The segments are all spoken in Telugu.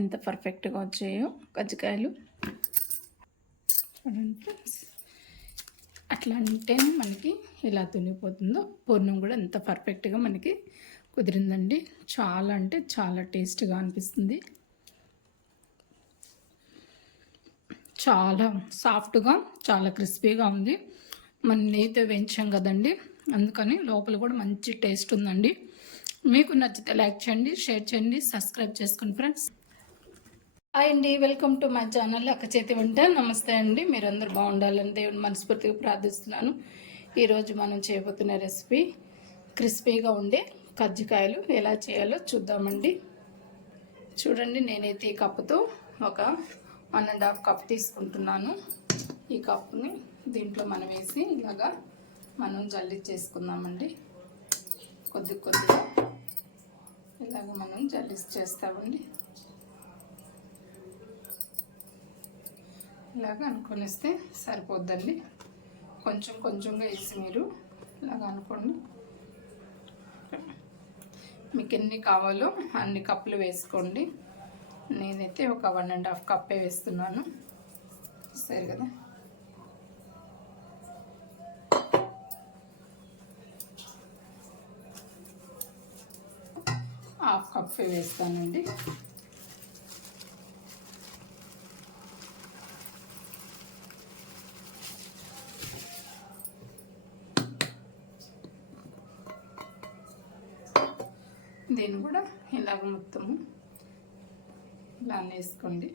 ఎంత పర్ఫెక్ట్గా వచ్చాయో కజ్జికాయలు. చూడండి ఫ్రెండ్స్, అట్లా అంటేనే మనకి ఇలా తునిగిపోతుందో. పూర్ణం కూడా ఎంత పర్ఫెక్ట్గా మనకి కుదిరిందండి. చాలా అంటే చాలా టేస్ట్గా అనిపిస్తుంది. చాలా సాఫ్ట్గా, చాలా క్రిస్పీగా ఉంది. మన నెయ్యితో వేయించాం కదండి, అందుకని లోపల కూడా మంచి టేస్ట్ ఉందండి. మీకు నచ్చితే లైక్ చేయండి, షేర్ చేయండి, సబ్స్క్రైబ్ చేసుకోండి ఫ్రెండ్స్. హాయ్ అండి, వెల్కమ్ టు మై ఛానల్ అక్క చేతి వంట. నమస్తే అండి, మీరందరూ బాగుండాలని దేవుని మనస్ఫూర్తిగా ప్రార్థిస్తున్నాను. ఈరోజు మనం చేయబోతున్న రెసిపీ క్రిస్పీగా ఉండే కజ్జికాయలు ఎలా చేయాలో చూద్దామండి. చూడండి, నేనైతే ఈ కప్పుతో ఒక 1.5 కప్ తీసుకుంటున్నాను. ఈ కప్పుని దీంట్లో మనం వేసి ఇలాగా మనం జల్లించేసుకుందామండి. కొద్దిగా ఇలాగ మనం జల్లించేస్తామండి. ఇలాగ అనుకొనిస్తే సరిపోద్దండి. కొంచెంగా వేసి మీరు ఇలాగ అనుకోండి. మీకు ఎన్ని కావాలో అన్ని కప్పులు వేసుకోండి. నేనైతే ఒక 1.5 కప్పే వేస్తున్నాను. సరే కదా, హాఫ్ కప్పే వేస్తానండి. దీన్ని కూడా ఇలాగ మొత్తము ఇలా వేసుకోండి.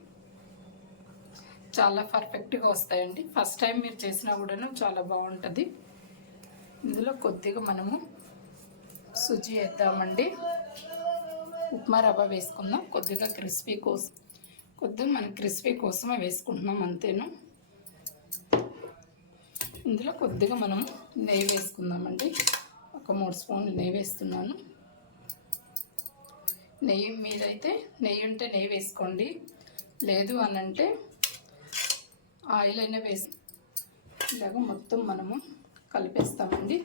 చాలా పర్ఫెక్ట్గా వస్తాయండి. ఫస్ట్ టైం మీరు చేసినా కూడాను చాలా బాగుంటుంది. ఇందులో కొద్దిగా మనము సుజీ వేద్దామండి. ఉప్మా రవ్వ వేసుకుందాం. కొద్దిగా మన క్రిస్పీ కోసమే వేసుకుంటున్నాం, అంతేను. ఇందులో కొద్దిగా మనము నెయ్యి వేసుకుందామండి. ఒక 3 స్పూన్లు నెయ్యి వేస్తున్నాను. నెయ్యి మీరైతే నెయ్యి ఉంటే నెయ్యి వేసుకోండి, లేదు అని అంటే ఆయిల్ అయినా వేసి ఇలాగ మొత్తం మనము కలిపేస్తామండి.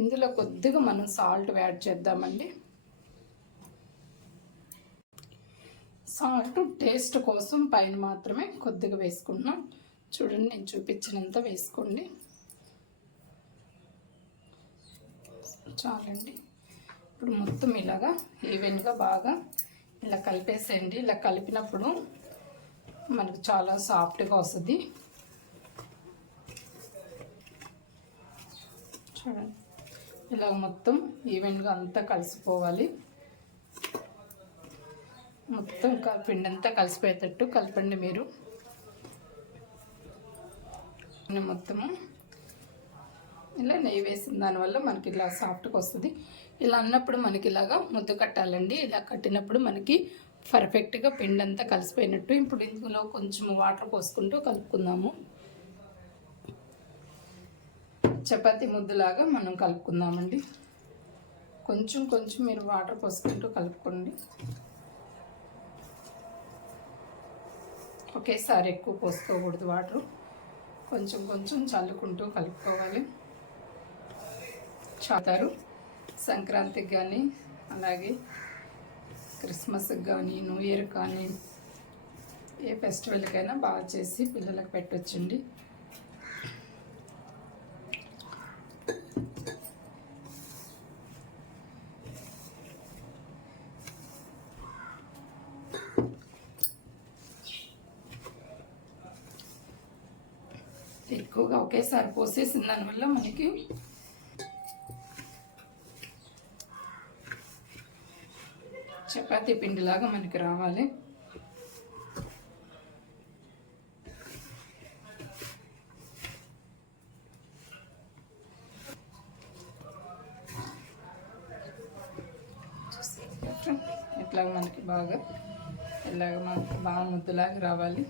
ఇందులో కొద్దిగా మనం సాల్ట్ యాడ్ చేద్దామండి. సాల్ట్ టేస్ట్ కోసం పైన మాత్రమే కొద్దిగా వేసుకుంటున్నాం. చూడండి, నేను చూపించినంత వేసుకోండి, చాలండి. ఇప్పుడు మొత్తం ఇలాగా ఈవెన్గా బాగా ఇలా కలిపేసేయండి. ఇలా కలిపినప్పుడు మనకు చాలా సాఫ్ట్గా వస్తుంది. చూడండి, ఇలా మొత్తం ఈవెన్గా అంతా కలిసిపోవాలి. మొత్తం పిండి అంతా కలిసిపోయేటట్టు కలపండి మీరు. మొత్తము ఇలా నెయ్యి వేసిన దానివల్ల మనకి ఇలా సాఫ్ట్గా వస్తుంది. ఇలా అన్నప్పుడు మనకి ఇలాగా ముద్ద కట్టాలండి. ఇలా కట్టినప్పుడు మనకి పర్ఫెక్ట్గా పిండి అంతా కలిసిపోయినట్టు. ఇప్పుడు ఇందులో కొంచెం వాటర్ పోసుకుంటూ కలుపుకుందాము. చపాతీ ముద్దలాగా మనం కలుపుకుందామండి. కొంచెం మీరు వాటర్ పోసుకుంటూ కలుపుకోండి. ఒకేసారి ఎక్కువ పోసుకోకూడదు వాటర్, కొంచెం చల్లుకుంటూ కలుపుకోవాలి. చాతారు సంక్రాంతికి కానీ, అలాగే క్రిస్మస్కి కానీ, న్యూ ఇయర్ కానీ, ఏ ఫెస్టివల్కైనా బాగా చేసి పిల్లలకు పెట్టొచ్చండి. ఎక్కువగా ఒకేసారి పోసేసిన దానివల్ల మనకి చపాతీ పిండిలాగా మనకి రావాలి. ఇట్లాగ మనకి బాగా ముద్దలాగా రావాలి.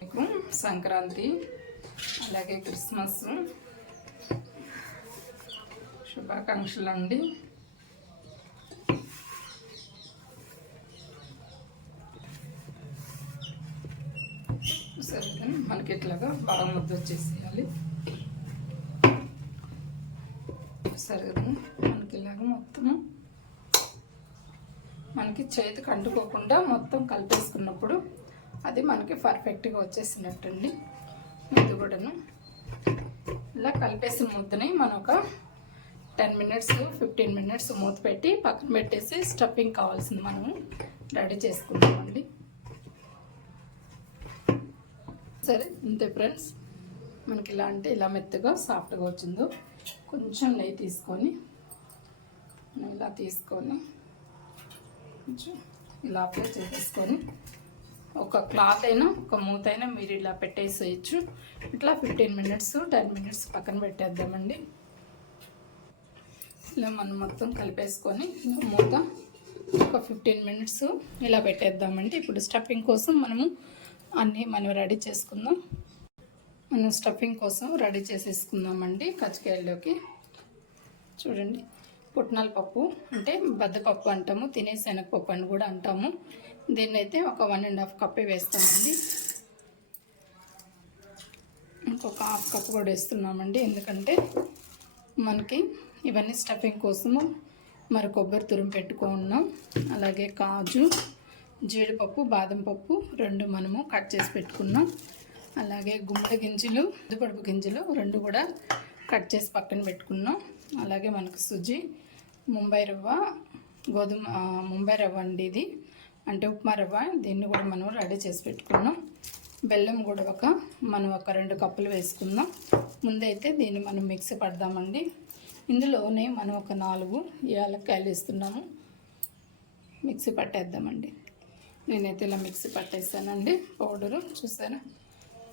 మీకు సంక్రాంతి అలాగే క్రిస్మస్ శుభాకాంక్షలు అండి. సరే, మనకి ఇట్లాగా బాగా ముద్ద వచ్చేసేయాలి. సరే, మనకి ఇలాగ మొత్తము మన మనకి చేతికి అంటుకోకుండా మొత్తం కలిపేసుకున్నప్పుడు అది మనకి పర్ఫెక్ట్గా వచ్చేసినట్టండి. ఇది కూడాను ఇలా కలిపేసిన ముద్దని మనం ఒక 10 మినిట్స్ 15 మినిట్స్ మూత పెట్టి పక్కన పెట్టేసి స్టఫింగ్ కావాల్సింది మనం రెడీ చేసుకుందామండి. సరే అంతే ఫ్రెండ్స్, మనకి ఇలా అంటే ఇలా మెత్తగా సాఫ్ట్గా వచ్చిందో కొంచెం నెయ్యి తీసుకొని ఇలా తీసుకొని కొంచెం ఇలా అప్లై చేసేసుకొని ఒక క్లాత్ అయినా ఒక మూత అయినా మీరు ఇలా పెట్టేసేయచ్చు. ఇట్లా 15 మినిట్స్ 10 మినిట్స్ పక్కన పెట్టేద్దామండి. ఇలా మనం మొత్తం కలిపేసుకొని మూత ఒక 15 మినిట్స్ ఇలా పెట్టేద్దామండి. ఇప్పుడు స్టఫింగ్ కోసం మనం రెడీ చేసుకుందాం. మనం స్టఫింగ్ కోసం రెడీ చేసేసుకుందామండి. కజ్జికాయల్లోకి చూడండి, పుట్నాల పప్పు అంటే బద్దపప్పు అంటాము, తినే శనగపప్పు అని కూడా అంటాము. దీన్ని అయితే ఒక 1.5 కప్ వేస్తామండి. ఇంకొక 1/2 కప్ కూడా వేస్తున్నామండి, ఎందుకంటే మనకి ఇవన్నీ స్టఫింగ్ కోసము. మరి కొబ్బరి తురుము పెట్టుకున్నాం, అలాగే కాజు, జీడిపప్పు, బాదం పప్పు 2 మనము కట్ చేసి పెట్టుకున్నాం. అలాగే గుమ్మడి గింజలు, ఉద్దిపరుపు గింజలు 2 కూడా కట్ చేసి పక్కన పెట్టుకున్నాం. అలాగే మనకు సుజి, ముంబై రవ్వ, ముంబై రవ్వ అండి ఇది, అంటే ఉప్మా రవ్వ, దీన్ని కూడా మనం రెడీ చేసి పెట్టుకున్నాం. బెల్లం కూడా మనం ఒక 2 కప్పులు వేసుకుందాం. ముందైతే దీన్ని మనం మిక్సీ పడదామండి. ఇందులోనే మనం ఒక 4 యాలక్కాయలు వేస్తున్నాము. మిక్సీ పట్టేద్దామండి. నేనైతే ఇలా మిక్సీ పట్టేస్తానండి. పౌడరు చూసారా,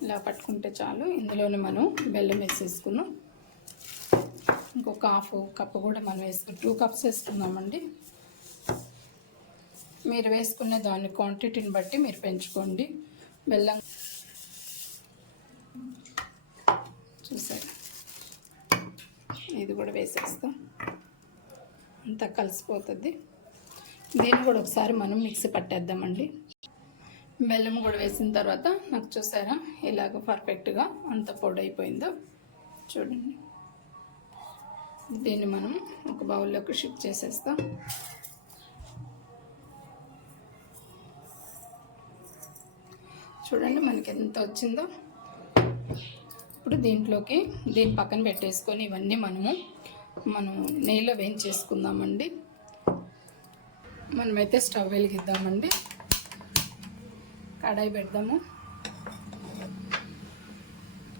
ఇలా పట్టుకుంటే చాలు. ఇందులోనే మనం బెల్లం వేసేసుకున్నాం. ఇంకొక 1/2 కప్పు కూడా మనం 2 కప్స్ వేసుకుందామండి. మీరు వేసుకునే దాని క్వాంటిటీని బట్టి మీరు పెంచుకోండి. బెల్లం చూసారా, ఇది కూడా వేసేస్తాం, అంతా కలిసిపోతుంది. దీన్ని కూడా ఒకసారి మనం మిక్సీ పట్టేద్దామండి. బెల్లం కూడా వేసిన తర్వాత నాకు చూసారా ఇలాగ పర్ఫెక్ట్గా అంత పొడి అయిపోయిందో చూడండి. దీన్ని మనం ఒక బౌల్లోకి షిఫ్ట్ చేసేస్తాం. చూడండి మనకి ఎంత వచ్చిందో. ఇప్పుడు దీని పక్కన పెట్టేసుకొని ఇవన్నీ మనం నెయ్యిలో వేయించేసుకుందామండి. మనమైతే స్టవ్ వెలిగిద్దామండి. కడాయి పెడదాము.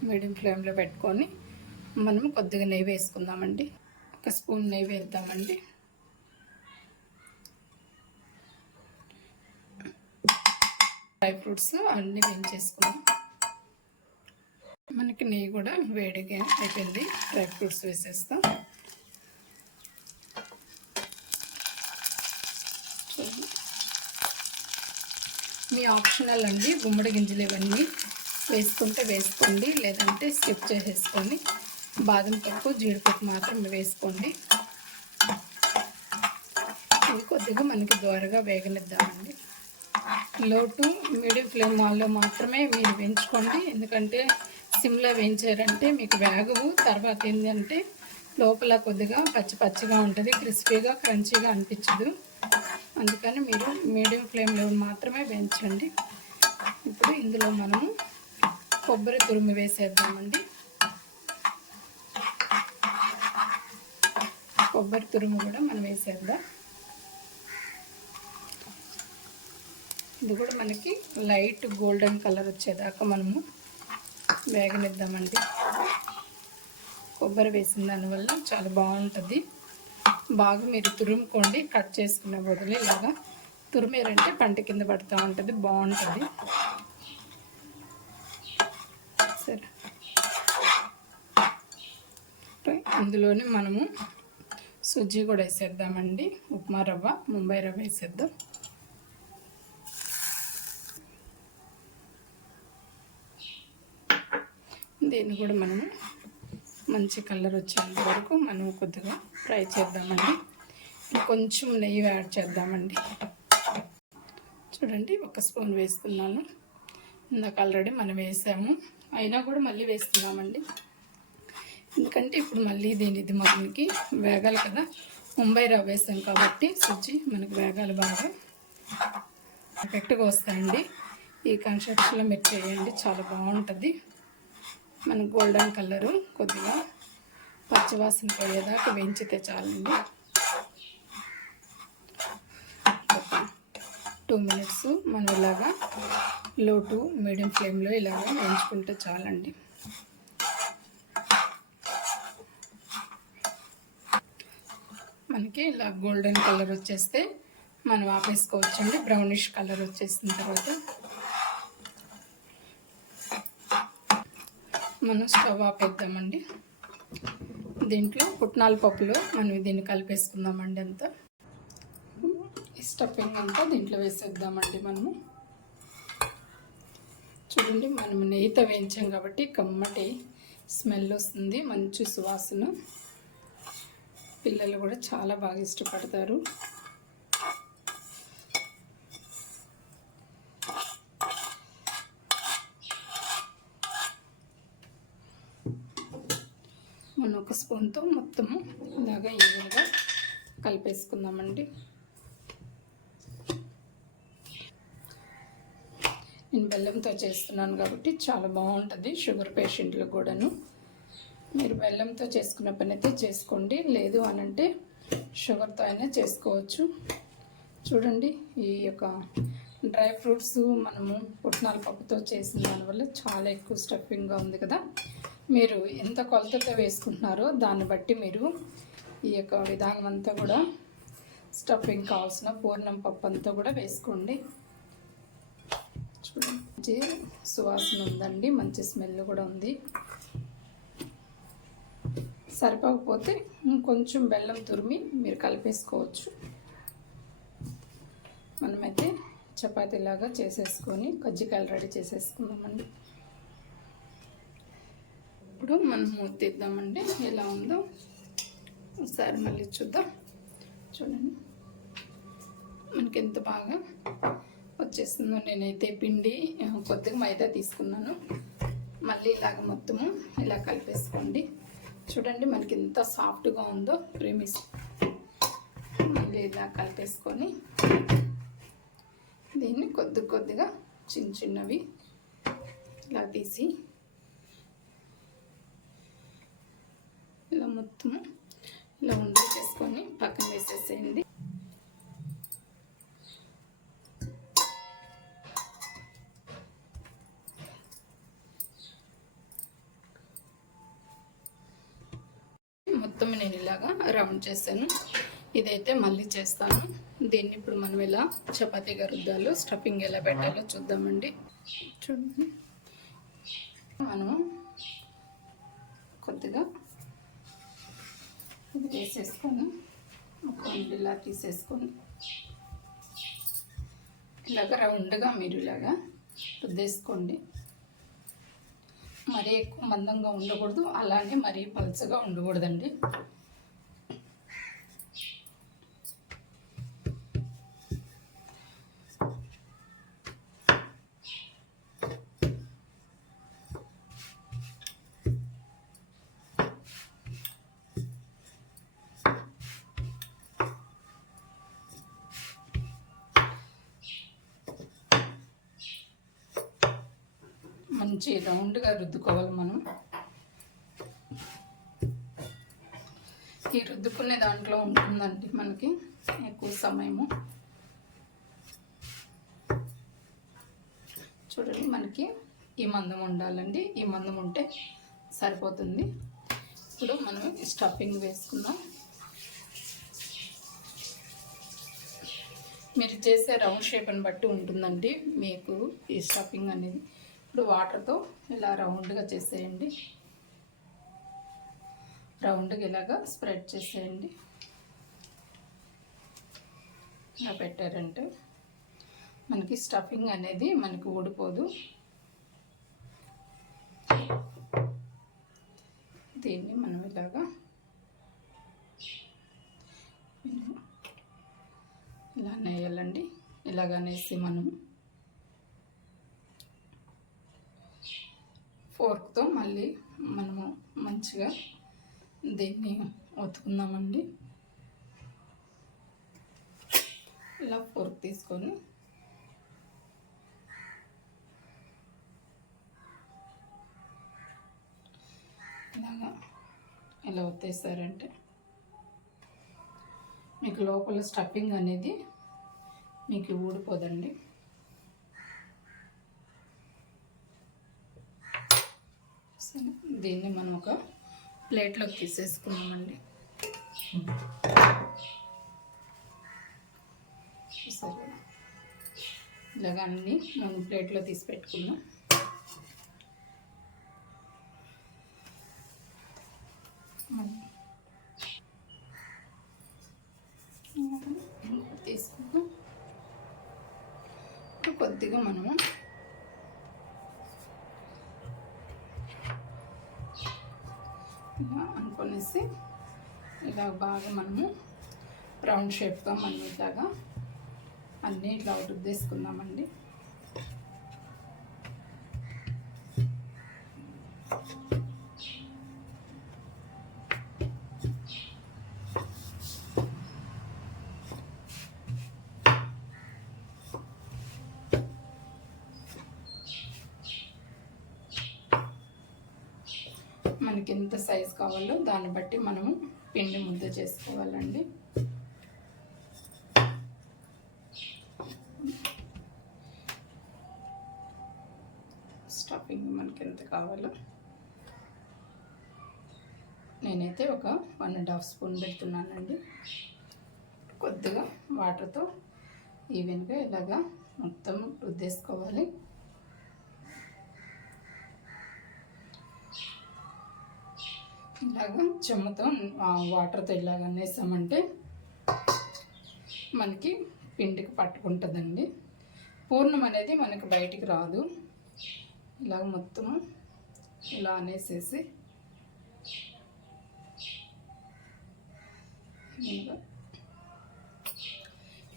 మీడియం ఫ్లేమ్లో పెట్టుకొని మనము కొద్దిగా నెయ్యి వేసుకుందామండి. 1 స్పూన్ నెయ్యి వేద్దామండి. డ్రై ఫ్రూట్స్ అన్నీ వేయించేసుకుందాం. మనకి నెయ్యి కూడా వేడిగా అయిపోయింది. డ్రై ఫ్రూట్స్ వేసేస్తాం. మీ ఆప్షనల్ అండి, గుమ్మడి గింజలు ఇవన్నీ వేసుకుంటే వేసుకోండి, లేదంటే స్కిప్ చేసేసుకొని బాదం పప్పు, జీడిపప్పు మాత్రం వేసుకోండి. ఇవి కొద్దిగా మనకి దోరగా వేగనిద్దామండి. లో టు మీడియం ఫ్లేమ్ వాళ్ళలో మాత్రమే మీరు వేయించుకోండి, ఎందుకంటే సిమ్లో వేయించారంటే మీకు వేగవు. తర్వాత ఏంటంటే లోపల కొద్దిగా పచ్చిగా ఉంటుంది, క్రిస్పీగా క్రంచీగా అనిపించదు. అందుకని మీరు మీడియం ఫ్లేమ్లో మాత్రమే వేయించండి. ఇప్పుడు ఇందులో మనము కొబ్బరి తురుము వేసేద్దామండి. కొబ్బరి తురుము కూడా మనం వేసేద్దాం. ఇది కూడా మనకి లైట్ గోల్డెన్ కలర్ వచ్చేదాకా మనము వేగనిద్దామండి. కొబ్బరి వేసిన దానివల్ల చాలా బాగుంటుంది. బాగా మీరు తురుముకోండి, కట్ చేసుకునే బదులు ఇలాగా తురిమేరంటే పంట కింద పడుతూ ఉంటుంది, బాగుంటుంది. సరే, అందులోనే మనము సుజ్జి కూడా వేసేద్దామండి. ఉప్మా రవ్వ, ముంబై రవ్వ వేసేద్దాం. దీన్ని కూడా మనము మంచి కలర్ వచ్చేంత వరకు మనం కొద్దిగా ఫ్రై చేద్దామండి. కొంచెం నెయ్యి యాడ్ చేద్దామండి. చూడండి 1 స్పూన్ వేస్తున్నాను. ఇందాక ఆల్రెడీ మనం వేసాము, అయినా కూడా మళ్ళీ వేస్తున్నామండి. ఎందుకంటే ఇప్పుడు మళ్ళీ ఇది మనకి వేగాలి కదా. ముంబై రవ్వ వేసాం కాబట్టి సుజ్జి మనకి వేగాలి బాగా. పర్ఫెక్ట్గా వస్తాయండి. ఈ కన్స్ట్రక్షన్లో మీరు చేయండి, చాలా బాగుంటుంది. మన గోల్డెన్ కలరు కొద్దిగా పచ్చివాసన పోయేదాకా వేయించితే చాలండి. ఒక 2 మినిట్స్ మనం ఇలాగా లో టు మీడియం ఫ్లేమ్లో ఇలాగా వేయించుకుంటే చాలండి. మనకి ఇలా గోల్డెన్ కలర్ వచ్చేస్తే మనం ఆపేసుకోవచ్చండి. బ్రౌనిష్ కలర్ వచ్చేసిన తర్వాత మనం స్టవ్ ఆపేద్దామండి. దీంట్లో పుట్నాల పప్పులో మనం దీన్ని కలిపేసుకుందామండి. అంతా ఈ స్టఫింగ్ అంతా దీంట్లో వేసేద్దామండి. మనము చూడండి, మనం నెయ్యితో వేయించాం కాబట్టి కమ్మటి స్మెల్ వస్తుంది, మంచి సువాసన. పిల్లలు కూడా చాలా బాగా ఇష్టపడతారు. మనం ఒక స్పూన్తో మొత్తము ఇలాగా ఈవెన్గా కలిపేసుకుందామండి. నేను బెల్లంతో చేస్తున్నాను కాబట్టి చాలా బాగుంటుంది షుగర్ పేషెంట్లకు కూడాను. మీరు బెల్లంతో చేసుకున్న పని అయితే చేసుకోండి, లేదు అనంటే షుగర్తో అయినా చేసుకోవచ్చు. చూడండి, ఈ యొక్క డ్రై ఫ్రూట్స్ మనము పుట్నాల పప్పుతో చేసిన దానివల్ల చాలా ఎక్కువ స్టఫింగ్గా ఉంది కదా. మీరు ఎంత కొలతతో వేసుకుంటున్నారో దాన్ని బట్టి మీరు ఈ యొక్క విధానం అంతా కూడా స్టఫింగ్ కావాల్సిన పూర్ణం పప్పు అంతా కూడా వేసుకోండి. చూడండి, మంచి సువాసన ఉందండి, మంచి స్మెల్ కూడా ఉంది. సరిపోకపోతే ఇంకొంచెం బెల్లం తురిమి మీరు కలిపేసుకోవచ్చు. మనమైతే చపాతీలాగా చేసేసుకొని కజ్జికాయలు రెడీ చేసేసుకుందామండి. ఇప్పుడు మనం మూతేద్దామండి. ఎలా ఉందో ఒకసారి మళ్ళీ చూద్దాం. చూడండి, మనకి ఎంత బాగా వచ్చేస్తుందో. నేనైతే పిండి కొద్దిగా మైదా తీసుకున్నాను. మళ్ళీ ఇలాగ మొత్తము ఇలా కలిపేసుకోండి. చూడండి, మనకి ఎంత సాఫ్ట్గా ఉందో ప్రీమిస్. మళ్ళీ ఇలా కలిపేసుకొని దీన్ని కొద్దిగా చిన్న చిన్నవి ఇలా తీసి ఇలా మొత్తము ఇలా ఉండలు చేసుకొని పక్కన వేసేసేయండి. మొత్తం నేను ఇలాగా రౌండ్ చేశాను. ఇదైతే మళ్ళీ చేస్తాను. దీన్ని ఇప్పుడు మనం ఇలా చపాతీగా రుద్దాలో స్టఫింగ్ ఎలా పెట్టాలో చూద్దామండి. చూడండి, మనం కొద్దిగా ఇది వేసేసుకొని ఒక ఇలా తీసేసుకొని ఇలాగ రౌండ్గా మీరు ఇలాగా రుద్దేసుకోండి. మరీ ఎక్కువ మందంగా ఉండకూడదు, అలానే మరీ పలుచగా ఉండకూడదండి. మంచి రౌండ్గా రుద్దుకోవాలి మనం. ఈ రుద్దుకునే దాంట్లో ఉంటుందండి మనకి ఎక్కువ సమయము. చూడండి, మనకి ఈ మందం ఉండాలండి. ఈ మందం ఉంటే సరిపోతుంది. ఇప్పుడు మనం స్టఫింగ్ వేసుకుందాం. మీరు చేసే రౌండ్ షేప్ని బట్టి ఉంటుందండి మీకు ఈ స్టఫింగ్ అనేది. ఇప్పుడు వాటర్తో ఇలా రౌండ్గా చేసేయండి. రౌండ్గా ఇలాగా స్ప్రెడ్ చేసేయండి. ఇలా పెట్టారంటే మనకి స్టఫింగ్ అనేది మనకి ఊడిపోదు. దీన్ని మనం ఇలాగా ఇలా నేయాలండి. ఇలాగ అనేసి మనం ఫోర్క్తో మళ్ళీ మనము మంచిగా దీన్ని ఒత్తుకుందామండి. ఇలా ఫోర్క్ తీసుకొని ఇలాగా ఇలా ఒత్తేసారంటే మీకు లోపల స్టఫింగ్ అనేది మీకు ఊడిపోదండి. దీన్ని మనం ఒక ప్లేట్లోకి తీసేసుకున్నామండి. సరే, ఇలాగ అన్నీ మనం ప్లేట్లో తీసి పెట్టుకున్నాం. తీసుకుందాం. కొద్దిగా మనము ఇలా అనుకునేసి ఇలా బాగా మనము రౌండ్ షేప్గా మనం ఇట్లాగా అన్నీ ఇట్లా ఉద్దేసుకుందామండి. మనకి ఎంత సైజు కావాలో దాన్ని బట్టి మనము పిండి ముద్ద చేసుకోవాలండి. స్టఫింగ్ మనకి ఎంత కావాలో నేనైతే ఒక 1.5 స్పూన్ పెడుతున్నానండి. కొద్దిగా వాటర్తో ఈవెన్గా ఇలాగా మొత్తం రుద్దేసుకోవాలి. ఇలాగా చెమ్మతో వాటర్తో ఇలాగ అనేసామంటే మనకి పిండికి పట్టుకుంటుందండి. పూర్ణం అనేది మనకి బయటికి రాదు. ఇలాగ మొత్తము ఇలా అనేసేసి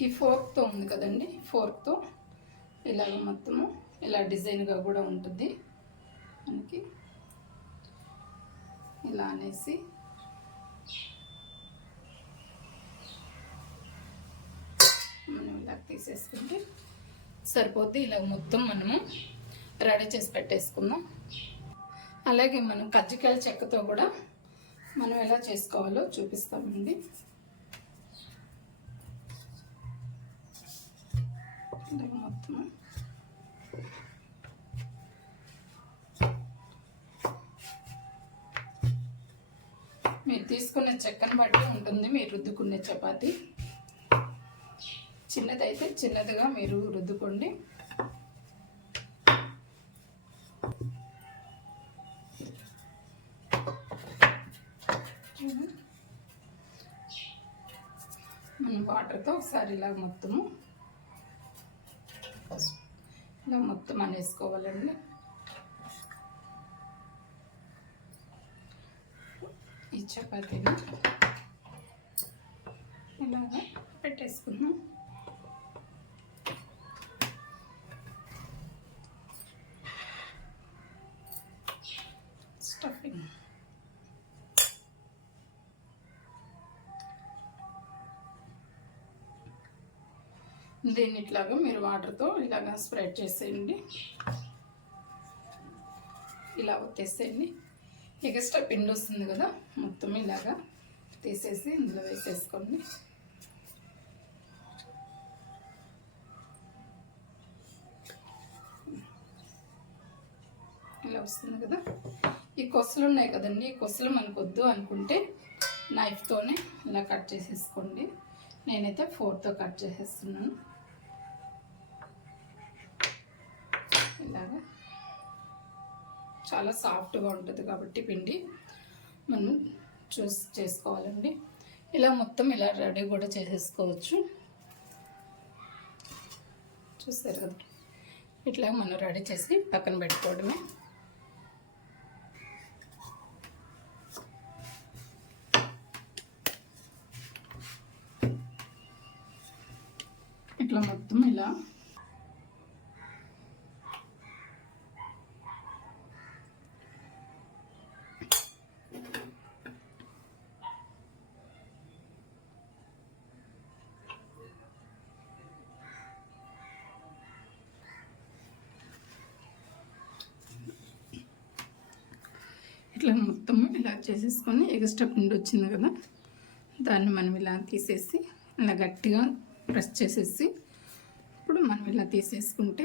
ఈ ఫోర్క్తో ఉంది కదండి, ఫోర్క్తో ఇలాగ మొత్తము ఇలా డిజైన్గా కూడా ఉంటుంది మనకి. ఇలా అనేసి మనం ఇలా తీసేసుకుంటే సరిపోద్ది. ఇలా మొత్తం మనము రెడీ చేసి పెట్టేసుకుందాం. అలాగే మనం కజ్జికాయల చెక్కతో కూడా మనం ఎలా చేసుకోవాలో చూపిస్తామండి. ఇలా మొత్తం మీరు తీసుకునే చెక్కను బట్టి ఉంటుంది మీరు రుద్దుకునే చపాతి. చిన్నదైతే చిన్నదిగా మీరు రుద్దుకోండి. మనం వాటర్తో ఒకసారి ఇలా మొత్తం అనేసుకోవాలండి. ఈ చపాతీని ఇలాగా పెట్టేసుకుందాం. స్టఫింగ్ దీన్ని ఇట్లాగా మీరు వాటర్తో ఇలాగా స్ప్రెడ్ చేసేయండి. ఇలా వచ్చేసేయండి. ఎక్స్ట్రా పిండి వస్తుంది కదా, మొత్తం ఇలాగా తీసేసి ఇందులో వేసేసుకోండి. ఇలా వస్తుంది కదా. ఈ కొసలు ఉన్నాయి కదండి, ఈ కొసలు మనకు వద్దు అనుకుంటే నైఫ్తోనే ఇలా కట్ చేసేసుకోండి. నేనైతే ఫోర్క్తో కట్ చేసేస్తున్నాను. ఇలాగా చాలా సాఫ్ట్గా ఉంటుంది కాబట్టి పిండి మనం చూసి చేసుకోవాలండి. ఇలా మొత్తం ఇలా రెడీ కూడా చేసేసుకోవచ్చు. చూస్తారు కదా, ఇట్లా మనం రెడీ చేసి పక్కన పెట్టుకోవడమే. ఇట్లా మొత్తం ఇలా ఇట్లా మొత్తం ఇలా చేసేసుకొని ఎగస్ట్రా పిండి వచ్చింది కదా, దాన్ని మనం ఇలా తీసేసి ఇలా గట్టిగా ప్రెస్ చేసేసి ఇప్పుడు మనం ఇలా తీసేసుకుంటే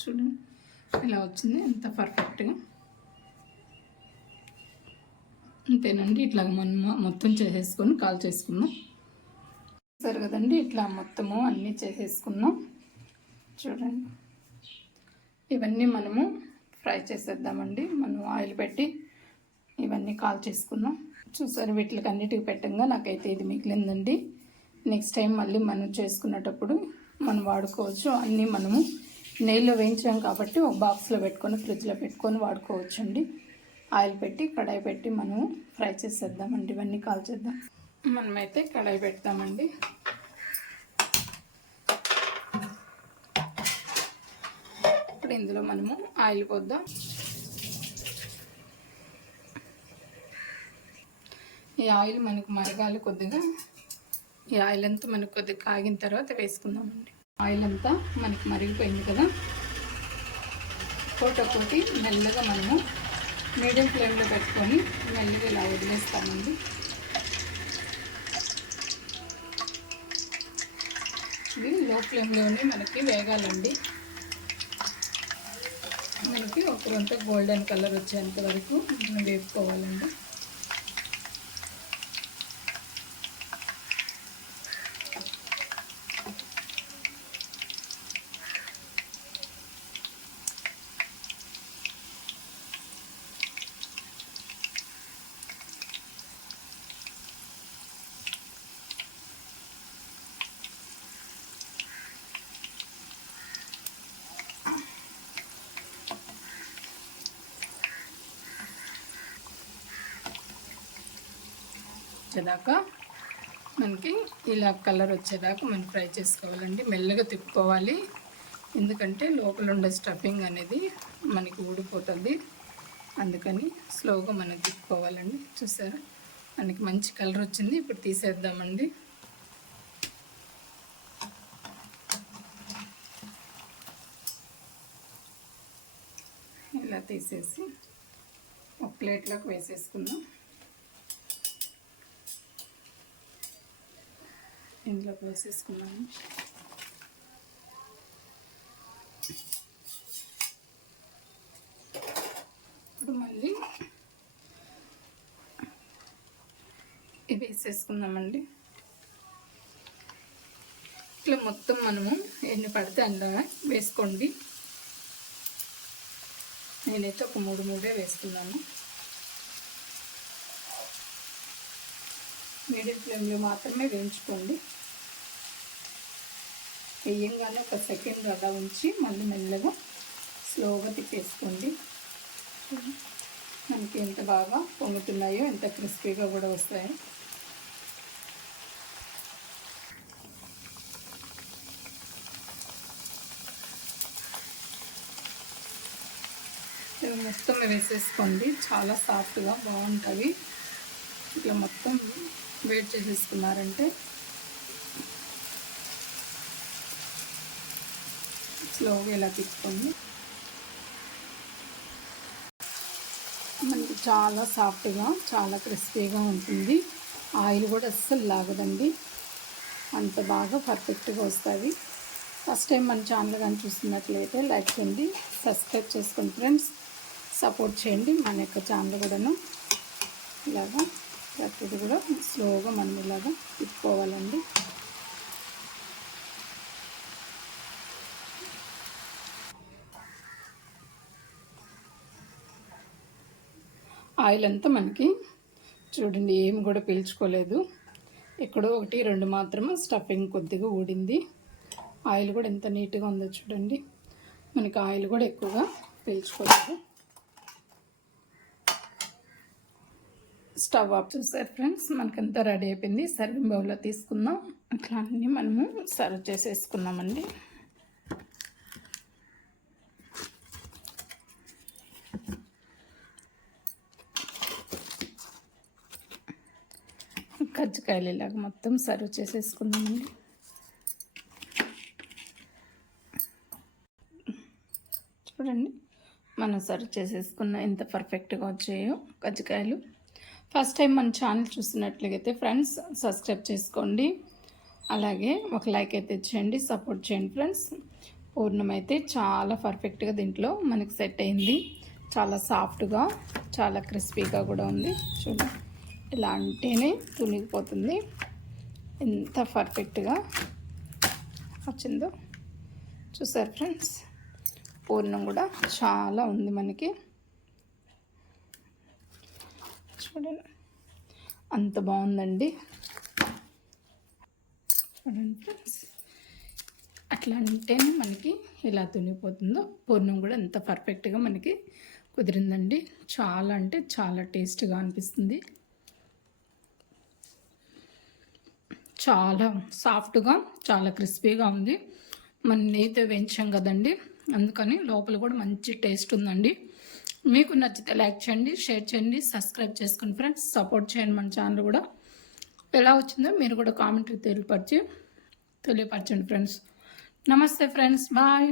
చూడండి ఇలా వచ్చింది, ఎంత పర్ఫెక్ట్గా. అంతేనండి, ఇట్లా మనం మొత్తం చేసేసుకొని కాల్ చేసుకుందాం. సరే కదండి, ఇట్లా మొత్తము అన్నీ చేసేసుకుందాం. చూడండి ఇవన్నీ మనము ఫ్రై చేసేద్దామండి. మనం ఆయిల్ పెట్టి ఇవన్నీ కాల్ చేసుకుందాం. చూసారు, వీటికి అన్నిటికి పెట్టంగా నాకైతే ఇది మిగిలిందండి. నెక్స్ట్ టైం మళ్ళీ మనం చేసుకునేటప్పుడు మనం వాడుకోవచ్చు. అన్నీ మనము నెయ్యిలో వేయించాం కాబట్టి ఒక బాక్స్లో పెట్టుకొని ఫ్రిడ్జ్లో పెట్టుకొని వాడుకోవచ్చు అండి. ఆయిల్ పెట్టి కడాయి పెట్టి మనము ఫ్రై చేసేద్దామండి. ఇవన్నీ కాల్చేద్దాం. మనమైతే కడాయి పెడతామండి. ఇప్పుడు ఇందులో మనము ఆయిల్ పోద్దాం. ఈ ఆయిల్ మనకు మరగాలి కొద్దిగా. ఈ ఆయిల్ అంతా మనకు కొద్దిగా కాగిన తర్వాత వేసుకుందామండి. ఆయిల్ అంతా మనకు మరిగిపోయింది కదా, ఒక్కొక్కటి మెల్లగా మనము మీడియం ఫ్లేమ్లో పెట్టుకొని మెల్లగా ఇలా వదిలేస్తామండి. ఇది లో ఫ్లేమ్లోనే మనకి వేగాలండి. మనకి ఒకరంతా గోల్డెన్ కలర్ వచ్చేంత వరకు మనం వేపుకోవాలండి. వచ్చేదాకా మనకి ఇలా కలర్ వచ్చేదాకా మనం ఫ్రై చేసుకోవాలండి. మెల్లగా తిప్పుకోవాలి, ఎందుకంటే లోపల ఉండే స్టఫింగ్ అనేది మనకి ఊడిపోతుంది. అందుకని స్లోగా మనం తిప్పుకోవాలండి. చూసారా, మనకి మంచి కలర్ వచ్చింది. ఇప్పుడు తీసేద్దామండి. ఇలా తీసేసి ఒక ప్లేట్లోకి వేసేసుకుందాం. ఇందులోకి వేసేసుకున్నాను. ఇప్పుడు మళ్ళీ ఇవి వేసేసుకుందామండి. ఇట్లా మొత్తం మనము ఎన్ని పడితే అందులో వేసుకోండి. నేనైతే ఒక 3 వేసుకున్నాను. మీడియం ఫ్లేమ్లో మాత్రమే వేయించుకోండి. వేయంగానే ఒక సెకండ్ అలా ఉంచి మళ్ళీ మెల్లగా స్లోగా తిప్పేసుకోండి. మనకి ఎంత బాగా పొంగుతున్నాయో, ఎంత క్రిస్పీగా కూడా వస్తాయో. మొత్తం వేసేసుకోండి, చాలా సాఫ్ట్గా బాగుంటుంది. ఇట్లా మొత్తం వేడి చేసేసుకున్నారంటే స్లోగా ఇలా తిప్పుకోండి. మనకి చాలా సాఫ్ట్గా, చాలా క్రిస్పీగా ఉంటుంది. ఆయిల్ కూడా అస్సలు లాగదండి, అంత బాగా పర్ఫెక్ట్గా వస్తుంది. ఫస్ట్ టైం మన ఛానల్ కానీ చూస్తున్నట్లయితే లైక్ చేయండి, సబ్స్క్రైబ్ చేసుకోండి ఫ్రెండ్స్. సపోర్ట్ చేయండి మన యొక్క ఛానల్ కూడాను. ఇలాగా ప్రతిది కూడా స్లోగా మనం ఇలాగా తిప్పుకోవాలండి. ఆయిల్ అంతా మనకి చూడండి ఏమి కూడా పీల్చుకోలేదు. ఎక్కడో 1-2 మాత్రమే స్టఫింగ్ కొద్దిగా ఊడింది. ఆయిల్ కూడా ఎంత నీట్గా ఉందో చూడండి. మనకి ఆయిల్ కూడా ఎక్కువగా పీల్చుకోలేదు. Stove off. చూసారు ఫ్రెండ్స్, మనకంతా రెడీ అయిపోయింది. సర్వింగ్ బౌల్లో తీసుకుందాం. అట్లా అన్నీ మనము సర్వ్ చేసేసుకున్నామండి. కజ్జికాయలు ఇలాగ మొత్తం సర్వ్ చేసేసుకున్నామండి. చూడండి మనం సర్వ్ చేసేసుకున్న ఎంత పర్ఫెక్ట్గా వచ్చాయో కజ్జికాయలు. ఫస్ట్ టైం మన ఛానల్ చూస్తున్నట్లయితే ఫ్రెండ్స్ సబ్స్క్రైబ్ చేసుకోండి, అలాగే ఒక లైక్ అయితే ఇచ్చేయండి, సపోర్ట్ చేయండి ఫ్రెండ్స్. పూర్ణం అయితే చాలా పర్ఫెక్ట్గా దీంట్లో మనకి సెట్ అయింది. చాలా సాఫ్ట్గా, చాలా క్రిస్పీగా కూడా ఉంది. చూడండి, ఇలా అంటేనే తునిగిపోతుంది. ఎంత పర్ఫెక్ట్గా వచ్చిందో చూసారు ఫ్రెండ్స్. పూర్ణం కూడా చాలా ఉంది మనకి. చూడండి అంత బాగుందండి. చూడండి ఫ్రెండ్స్, అట్లా అంటేనే మనకి ఇలా తునిగిపోతుందో. పూర్ణం కూడా ఎంత పర్ఫెక్ట్గా మనకి కుదిరిందండి. చాలా అంటే చాలా టేస్ట్గా అనిపిస్తుంది. చాలా సాఫ్ట్గా, చాలా క్రిస్పీగా ఉంది. మన నెయ్యితో వేయించాం కదండి, అందుకని లోపల కూడా మంచి టేస్ట్ ఉందండి. మీకు నచ్చితే లైక్ చేయండి, షేర్ చేయండి, సబ్స్క్రైబ్ చేసుకోండి ఫ్రెండ్స్. సపోర్ట్ చేయండి మన ఛానల్ కూడా. ఎలా వచ్చిందో మీరు కూడా కామెంట్ తెలియపరచండి ఫ్రెండ్స్. నమస్తే ఫ్రెండ్స్, బాయ్.